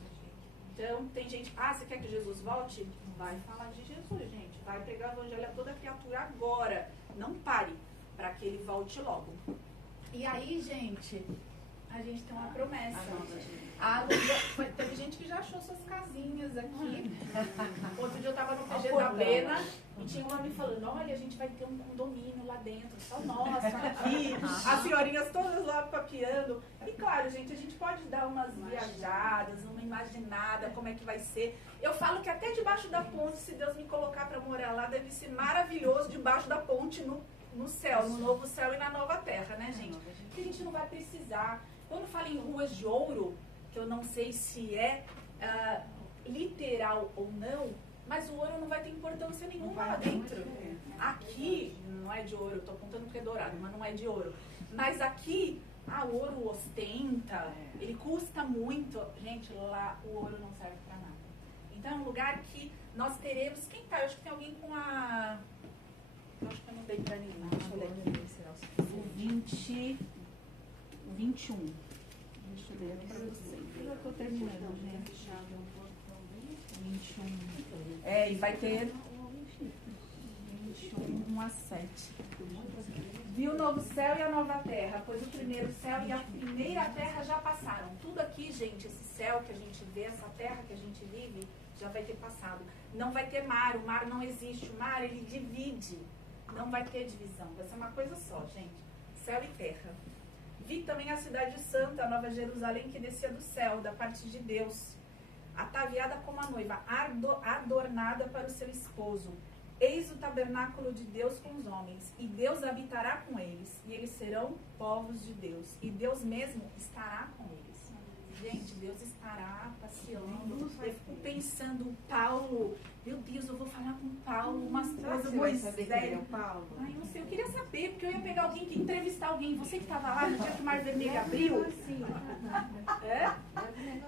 Então, tem gente, você quer que Jesus volte? Vai falar de Jesus, gente. Vai pregar o evangelho a toda criatura agora. Não pare, para que ele volte logo. E aí, gente, a gente tem uma promessa. Teve gente que já achou suas casinhas aqui. Outro dia eu tava no PG da Pena e tinha uma me falando, olha, a gente vai ter um condomínio lá dentro, só nosso aqui. As senhorinhas todas lá papeando. E claro, gente, a gente pode dar umas viajadas, uma imaginada, como é que vai ser. Eu falo que até debaixo da ponte, se Deus me colocar para morar lá, deve ser maravilhoso debaixo da ponte no céu, no novo céu e na nova terra, né, gente? Porque a gente não vai precisar. Quando fala em ruas de ouro, que eu não sei se é literal ou não, mas o ouro não vai ter importância nenhuma lá dentro. Aqui, não é de ouro, eu tô contando porque é dourado, mas não é de ouro. Mas aqui, o ouro ostenta, ele custa muito. Gente, lá o ouro não serve pra nada. Então é um lugar que nós teremos. Quem tá? Eu acho que tem alguém com a. Eu acho que eu não dei pra ninguém. Deixa eu ler aqui. O 21. Deixa eu ler pra vocês. Eu tô terminando, gente. 21. E vai ter 21 a 7. Viu o novo céu e a nova terra, pois o primeiro céu e a primeira terra já passaram. Tudo aqui, gente, esse céu que a gente vê, essa terra que a gente vive, já vai ter passado. Não vai ter mar, o mar não existe. O mar, ele divide. Não vai ter divisão. Vai ser uma coisa só, gente. Céu e terra. Vi também a cidade santa, a Nova Jerusalém, que descia do céu, da parte de Deus, ataviada como a noiva, adornada para o seu esposo. Eis o tabernáculo de Deus com os homens, e Deus habitará com eles, e eles serão povos de Deus, e Deus mesmo estará com eles. Gente, Deus estará passeando. Eu fico pensando, Paulo, meu Deus, eu vou falar com Paulo umas coisas, Moisés. Paulo? Ai, não sei, eu queria saber, porque eu ia pegar alguém, entrevistar alguém. Você que estava lá no dia que o Mar Vermelho abriu?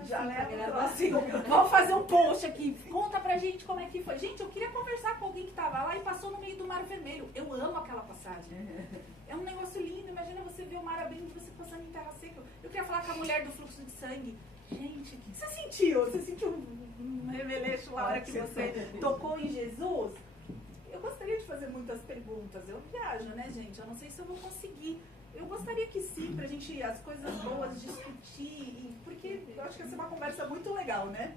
Já leva assim, vamos fazer um post aqui. Conta pra gente como é que foi. Gente, eu queria conversar com alguém que estava lá e passou no meio do Mar Vermelho. Eu amo aquela passagem. É um negócio lindo. Imagina você ver o mar abrindo e você passando em terra seca. Eu queria falar com a mulher do fluxo de sangue. Gente, o que você sentiu? Você sentiu um reveleixo na hora que você tocou em Jesus? Eu gostaria de fazer muitas perguntas. Eu viajo, né, gente? Eu não sei se eu vou conseguir. Eu gostaria que sim, pra gente, as coisas boas, discutir, porque eu acho que essa é uma conversa muito legal, né?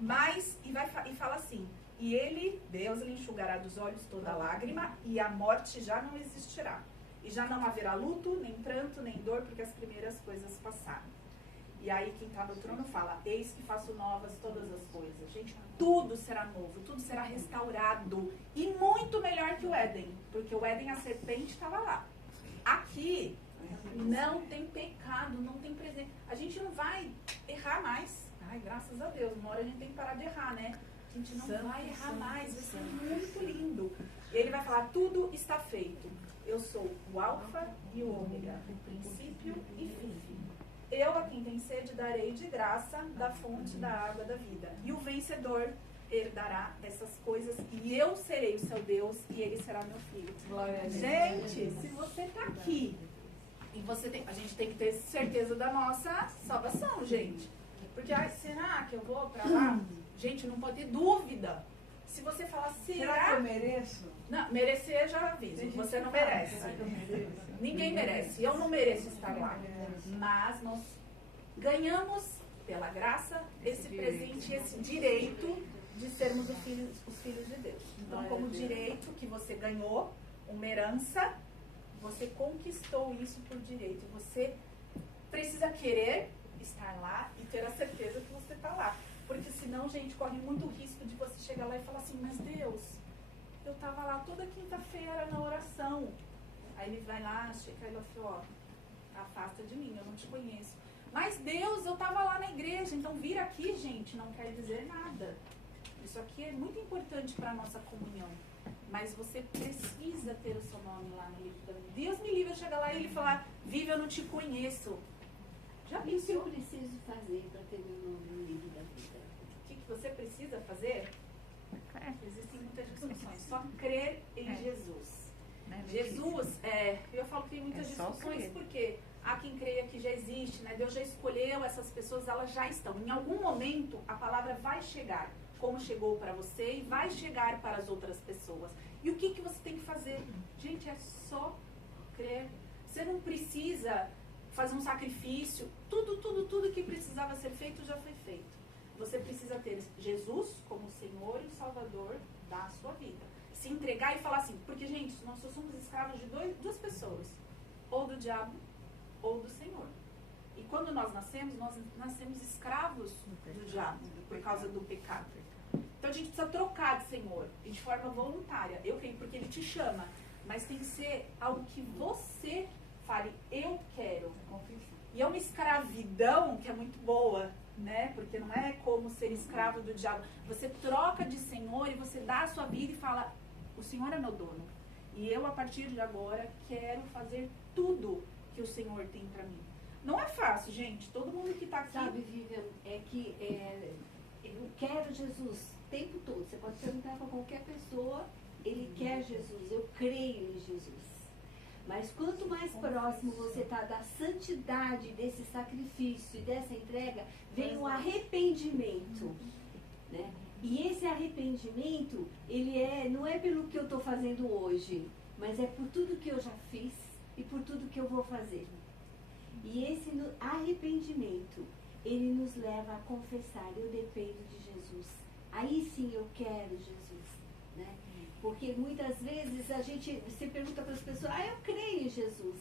Mas, e fala assim, e ele, Deus, ele enxugará dos olhos toda lágrima, e a morte já não existirá. E já não haverá luto, nem pranto, nem dor, porque as primeiras coisas passaram. E aí quem está no trono fala, eis que faço novas todas as coisas. Gente, tudo será novo, tudo será restaurado. E muito melhor que o Éden, porque o Éden, a serpente estava lá. Aqui não tem pecado, não tem presente. A gente não vai errar mais. Ai, graças a Deus, uma hora a gente tem que parar de errar, né? A gente não vai errar mais, vai ser muito lindo. Ele vai falar, tudo está feito. Eu sou o alfa e o ômega, o princípio e fim. Eu, a quem tem sede, darei de graça da fonte da água da vida. E o vencedor herdará essas coisas, e eu serei o seu Deus, e ele será meu filho. Gente, se você está aqui, e você tem, a gente tem que ter certeza da nossa salvação, gente. Porque, será que eu vou para lá? Gente, não pode ter dúvida. Se você falar, Será que eu mereço? Não, merecer eu já aviso, você não merece. Ninguém merece, eu não mereço estar lá. Mas nós ganhamos, pela graça, esse presente, esse direito de sermos os filhos de Deus. Então, Glória como a Deus. direito que você ganhou, uma herança, você conquistou isso por direito. Você precisa querer estar lá e ter a certeza que você está lá. Porque senão, gente, corre muito risco de você chegar lá e falar assim, mas Deus, eu estava lá toda quinta-feira na oração. Aí ele vai lá, chega e fala, ó, afasta de mim, eu não te conheço. Mas Deus, eu estava lá na igreja, então vir aqui, gente, não quer dizer nada. Isso aqui é muito importante para a nossa comunhão. Mas você precisa ter o seu nome lá no livro da vida. Deus me livre, eu chegar lá e ele falar, Vivi, eu não te conheço. Já O que eu pensou? preciso fazer para ter meu nome no livro da vida? O que você precisa fazer? Existem muitas discussões. Só crer em Jesus. Né? Jesus, eu falo que tem muitas É só discussões crer. porque há quem creia que já existe, né? Deus já escolheu essas pessoas, elas já estão. Em algum momento a palavra vai chegar, como chegou para você e vai chegar para as outras pessoas. E o que você tem que fazer? Gente, é só crer. Você não precisa fazer um sacrifício. Tudo que precisava ser feito já foi feito. Você precisa ter Jesus como Senhor e Salvador da sua vida. Se entregar e falar assim, porque, gente, nós só somos escravos de duas pessoas. Ou do diabo, ou do Senhor. E quando nós nascemos escravos do diabo, por causa do pecado. Então a gente precisa trocar de Senhor, e de forma voluntária. Eu creio, porque Ele te chama. Mas tem que ser algo que você fale, eu quero. E é uma escravidão que é muito boa, né? Porque não é como ser escravo do diabo. Você troca de Senhor e você dá a sua vida e fala, o Senhor é meu dono. E eu, a partir de agora, quero fazer tudo que o Senhor tem pra mim. Não é fácil, gente. Todo mundo que tá aqui... Sabe, Vivian, eu quero Jesus o tempo todo. Você pode perguntar para qualquer pessoa, ele quer Jesus, eu creio em Jesus. Mas quanto mais próximo você está da santidade, desse sacrifício e dessa entrega, vem o arrependimento, né? E esse arrependimento, não é pelo que eu estou fazendo hoje, mas é por tudo que eu já fiz e por tudo que eu vou fazer. E esse arrependimento, ele nos leva a confessar, eu dependo de Jesus. Aí sim eu quero Jesus, né? Porque muitas vezes a gente se pergunta para as pessoas, eu creio em Jesus,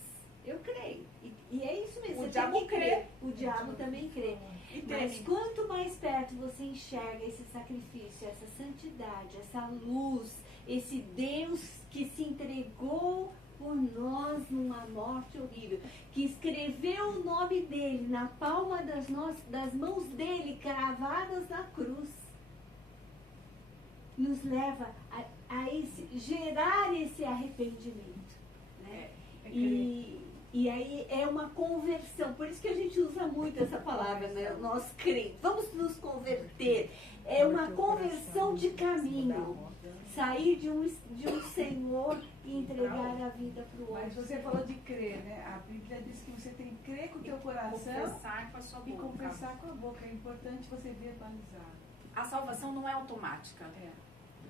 eu creio. E é isso mesmo, O você diabo tem que crê. crer. O diabo também crê. E Mas teme. quanto mais perto você enxerga esse sacrifício, essa santidade, essa luz, esse Deus que se entregou por nós numa morte horrível, que escreveu o nome dele na palma das mãos dele, cravadas na cruz, nos leva a gerar esse arrependimento, né? E aí é uma conversão, por isso que a gente usa muito essa palavra, né? Nós cremos, vamos nos converter, é uma conversão de caminho, sair de um Senhor e entregar a vida para o Mas outro. você falou de crer, né? A Bíblia diz que você tem que crer com o teu coração Confessar com a sua e boca. confessar com a boca. É importante você verbalizar. A salvação não é automática.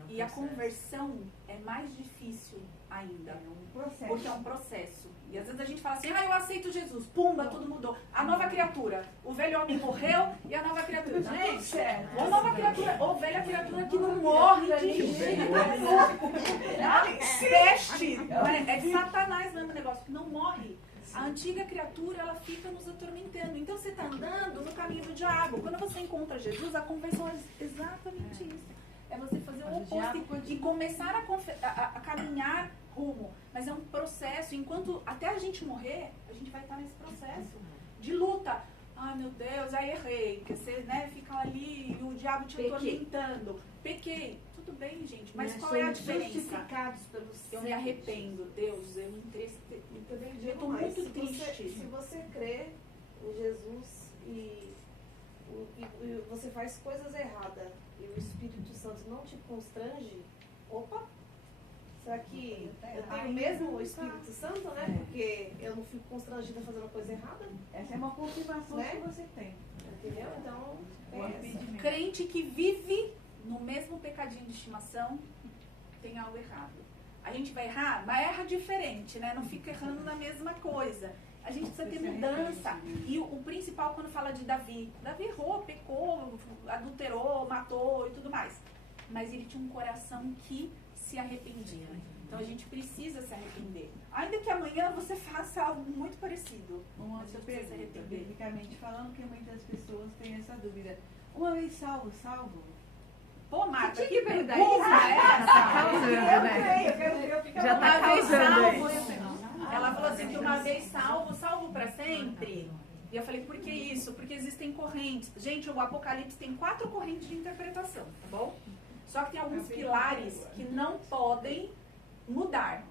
E a conversão é mais difícil ainda. É um processo. Porque é um processo. E às vezes a gente fala assim, eu aceito Jesus. Pumba, tudo mudou. A nova criatura. O velho homem morreu e a nova criatura. Tá tudo Gente, certo. ou nova criatura, ou velha criatura que não morre de jeito nenhum. Teste. É de Satanás mesmo o negócio, que não morre. A antiga criatura, ela fica nos atormentando. Então você está andando no caminho do diabo. Quando você encontra Jesus, a conversão é exatamente isso. É você fazer o oposto e começar a caminhar rumo. Mas é um processo. Enquanto até a gente morrer, a gente vai estar nesse processo de luta. Ai, meu Deus, aí errei. Porque você, né, fica ali e o diabo te atormentando. Pequei. Tudo bem, gente. Mas qual é a diferença? Justificados pelo Eu me arrependo. Deus, eu estou muito triste. Se você crê em Jesus e você faz coisas erradas e o Espírito Santo não te constrange, opa, será que eu tenho mesmo o Espírito Santo, né? Porque eu não fico constrangida fazendo coisa errada, Essa é uma confirmação Né? que você tem. entendeu? Então, O é essa. arrependimento. Crente que vive no mesmo pecadinho de estimação tem algo errado. A gente vai errar, mas erra diferente, né? Não fica errando na mesma coisa. A gente precisa ter mudança. E o principal, quando fala de Davi, Davi errou, pecou, adulterou, matou e tudo mais. mas ele tinha um coração que se arrependia. Então a gente precisa se arrepender. Ainda que amanhã você faça algo muito parecido. Uma Mas outra você precisa se pergunta, arrepender. biblicamente falando, que muitas pessoas têm essa dúvida. Uma vez salvo, salvo? Pô, Marta, Tinha que que perguntar pergunta é essa? Tá causando, né? Já tá Uma vez causando salvo, aí. ela falou assim que uma vez salvo, salvo para sempre. E eu falei, por que isso? Porque existem correntes. Gente, o Apocalipse tem 4 correntes de interpretação, tá bom? Só que tem alguns pilares que não podem mudar.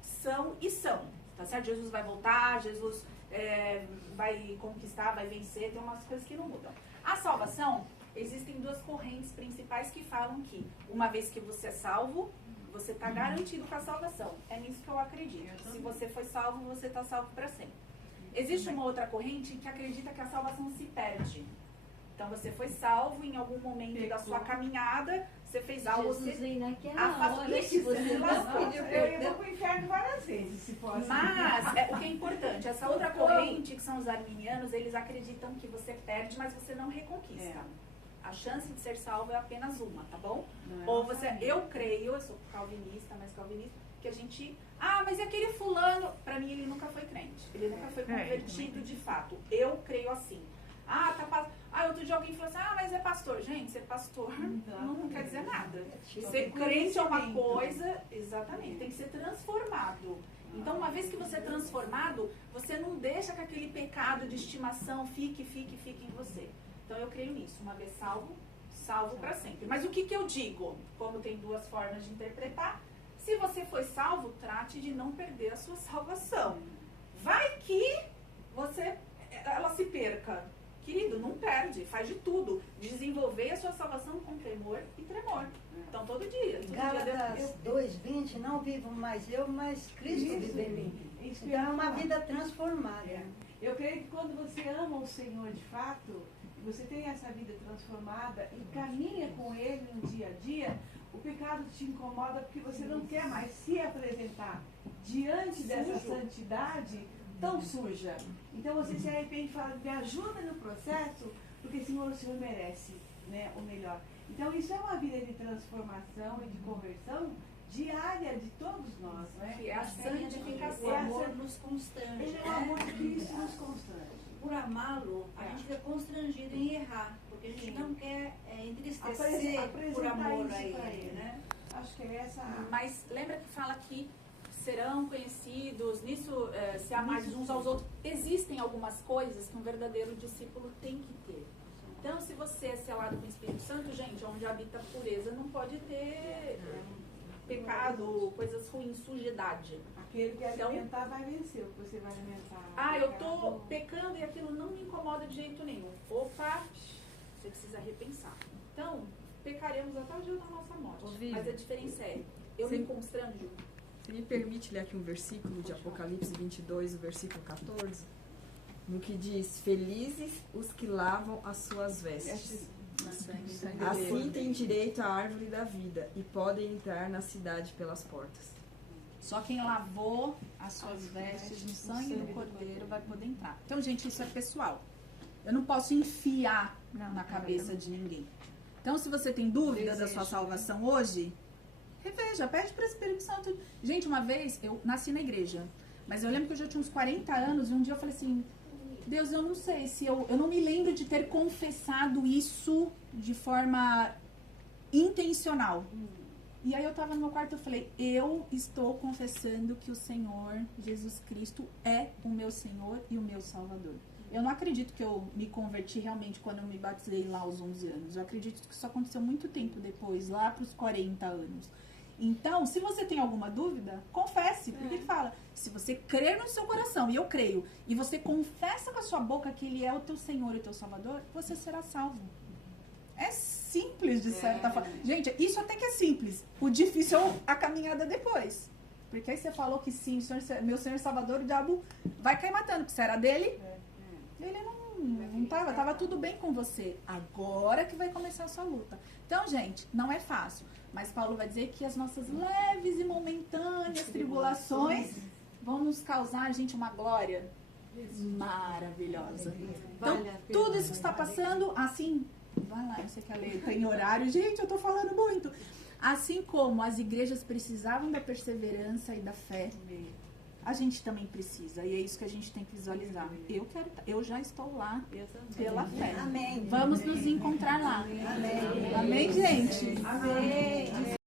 São e são, tá certo? Jesus vai voltar, Jesus vai conquistar, vai vencer, tem umas coisas que não mudam. A salvação, existem 2 correntes principais que falam que uma vez que você é salvo, você está garantido com a salvação. É nisso que eu acredito. Se você foi salvo, você está salvo para sempre. Existe uma outra corrente que acredita que a salvação se perde. Então você foi salvo em algum momento da sua caminhada, você fez algo, Jesus vem naquela afastou hora isso, que você você não lascou. pediu Eu perdão. vou pro inferno várias vezes, se for assim. Mas o que é importante, essa outra corrente, que são os arminianos, eles acreditam que você perde, mas você não reconquista. A chance de ser salvo é apenas uma, tá bom? Não é Ou uma você, família. eu creio, eu sou calvinista, mas calvinista, que a gente, mas e aquele fulano, pra mim ele nunca foi crente, ele nunca foi convertido de fato. Eu creio assim. Outro dia alguém falou assim, mas é pastor. Gente, ser pastor não quer dizer nada. Ser crente é uma coisa, exatamente, tem que ser transformado. Então, uma vez que você é transformado, você não deixa que aquele pecado de estimação fique em você. Então, eu creio nisso. Uma vez salvo, salvo para sempre. Mas o que eu digo? Como tem 2 formas de interpretar, se você foi salvo, trate de não perder a sua salvação. Vai que ela se perca. Querido, não perde, faz de tudo. Desenvolver a sua salvação com temor e tremor. Então, todo dia. Gálatas 2:20, não vivo mais eu, mas Cristo vive em mim. Isso Então é uma vida transformada. Eu creio que quando você ama o Senhor de fato, você tem essa vida transformada e caminha com Ele no dia a dia, o pecado te incomoda porque você não quer mais se apresentar diante dessa santidade tão suja. Então você se arrepende e fala, me ajuda no processo, porque Senhor, o Senhor merece, né, o melhor. Então isso é uma vida de transformação e de conversão diária de todos nós, né? Que é a santificação. O amor nos constrange. Ele é o amor de Cristo nos constrange. Por amá-lo, a gente fica constrangido em errar, porque a gente não quer entristecer por amor a ele, né? Acho que é essa. Mas lembra que fala que serão conhecidos, nisso se amar uns aos outros. Existem algumas coisas que um verdadeiro discípulo tem que ter. Então, se você é selado com o Espírito Santo, gente, onde habita a pureza, não pode ter pecado, coisas ruins, sujidade. Aquele que alimentar vai vencer, o que você vai alimentar. Eu tô pecando e aquilo não me incomoda de jeito nenhum. Opa, você precisa repensar. Então, pecaremos até o dia da nossa morte. Mas a diferença é, eu me constranjo. Você me permite ler aqui um versículo de Apocalipse 22, o versículo 14? No que diz, felizes os que lavam as suas vestes. Assim têm direito à árvore da vida e podem entrar na cidade pelas portas. Só quem lavou as suas vestes no sangue do Cordeiro vai poder entrar. Então, gente, isso é pessoal. Eu não posso enfiar na cabeça de ninguém. Então, se você tem dúvida da sua salvação hoje, reveja, pede para o Espírito Santo. Gente, uma vez eu nasci na igreja, mas eu lembro que eu já tinha uns 40 anos e um dia eu falei assim, Deus, eu não sei se eu não me lembro de ter confessado isso de forma intencional. E aí eu tava no meu quarto e eu falei, eu estou confessando que o Senhor Jesus Cristo é o meu Senhor e o meu Salvador. Eu não acredito que eu me converti realmente quando eu me batizei lá aos 11 anos. Eu acredito que isso aconteceu muito tempo depois, lá para os 40 anos. Então, se você tem alguma dúvida, confesse. Porque ele fala, se você crer no seu coração, e eu creio, e você confessa com a sua boca que Ele é o teu Senhor e o teu Salvador, você será salvo. É simples, de certa forma. Gente, isso até que é simples. O difícil é a caminhada depois. Porque aí você falou que sim, meu Senhor Salvador, o diabo vai cair matando, porque você era dele. Ele não tava tudo bem com você. Agora que vai começar a sua luta. Então, gente, não é fácil. Mas Paulo vai dizer que as nossas leves e momentâneas tribulações vão nos causar, gente, uma glória maravilhosa. Então, tudo isso que está passando, assim, Vai lá, você quer ler? Tem horário? Gente, eu tô falando muito. Assim como as igrejas precisavam da perseverança e da fé, a gente também precisa. E é isso que a gente tem que visualizar. Eu já estou lá pela fé. Amém. Vamos nos encontrar lá. Amém. Amém, gente? Amém.